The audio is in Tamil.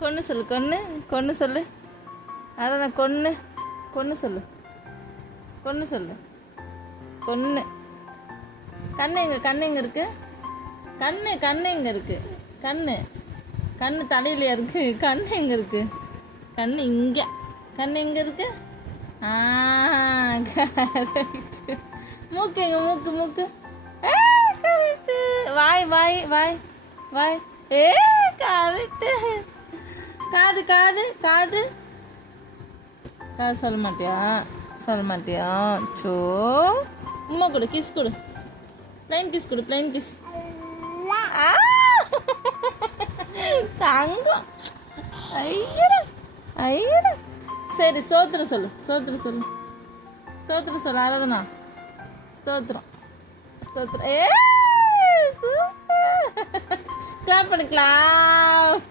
கொன்று சொல்லு, கொன்று சொல்லு. அதான் கொன்று கொன்று சொல்லு, கொன்று சொல்லு, கொன்று. கண்ணு எங்கே இருக்கு? கண்ணு எங்கே இருக்கு? கண்ணு தலையிலையா இருக்கு? கண்ணு எங்கே இருக்கு? கண்ணு இங்கே. கண்ணு எங்கே இருக்கு? கரெக்டு. மூக்கு எங்க? மூக்கு கரெக்டு. வாய் கரெக்டு. காது சொல்ல மாட்டியா? சோ உம்மா கொடு, கிஸ் கொடு, பிளைன் கிஸ். தங்கம். ஐயரா. சரி, ஸ்தோத்திரம் சொல்லு. ஆராதனா, ஸ்தோத்திரம். சூப்பர். கிளாப் பண்ணு, கிளாப்.